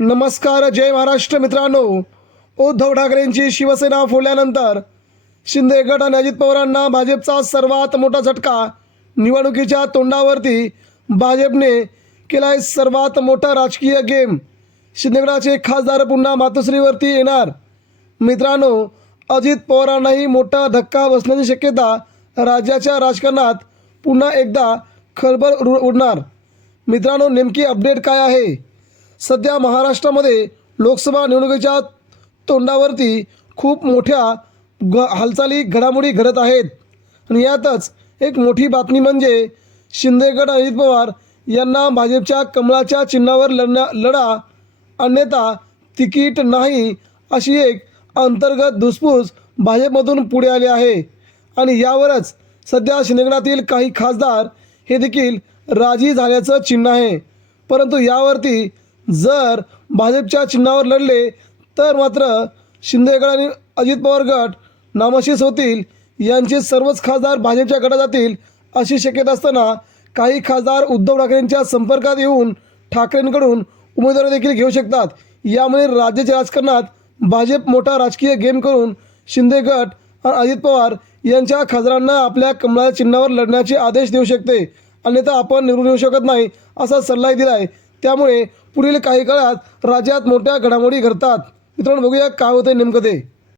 नमस्कार जय महाराष्ट्र मित्रांनो. उद्धव ठाकरेंची शिवसेना फोडल्यानंतर शिंदे गट आणि अजित पवारांना भाजपचा सर्वात मोठा झटका. निवडणुकीच्या तोंडावरती भाजपने केलाय सर्वात मोठा राजकीय गेम. शिंदेगडाचे खासदार पुन्हा मातोश्रीवरती येणार. मित्रांनो अजित पवारांनाही मोठा धक्का बसण्याची शक्यता राज्याच्या राजकारणात पुन्हा एकदा खळबळ उड- उडणार. मित्रांनो नेमकी अपडेट काय आहे? सध्या महाराष्ट्रामध्ये लोकसभा निवडणुकीच्या तोंडावरती खूप मोठ्या ग हालचाली घडामोडी घडत आहेत. आणि यातच एक मोठी बातमी म्हणजे शिंदेगड अजित पवार यांना भाजपच्या कमळाच्या चिन्हावर लढण्या लढा अन्यथा तिकीट नाही अशी एक अंतर्गत धुसफूस भाजपमधून पुढे आली आहे. आणि यावरच सध्या शिंदेगडातील काही खासदार हे देखील राजी झाल्याचं चिन्ह आहे. परंतु यावरती जर भाजपच्या चिन्हावर लढले तर मात्र शिंदेगड आणि अजित पवार गट नामशेष होतील. यांचे सर्वच खासदार भाजपच्या गटात जातील अशी शक्यता असताना काही खासदार उद्धव ठाकरेंच्या संपर्कात येऊन ठाकरेंकडून उमेदवारी देखील घेऊ शकतात. यामुळे राज्याच्या राजकारणात भाजप मोठा राजकीय गेम करून शिंदे गट आणि अजित पवार यांच्या खासदारांना आपल्या कमळाच्या चिन्हावर लढण्याचे आदेश देऊ शकते. अन्यथा आपण निवडून येऊ शकत नाही असा सल्लाही दिला आहे त्यामुळे पुढील काही काळात राज्यात मोठ्या घडामोडी घडतात. मित्रांनो बघूया काय होतं नेमकं ते.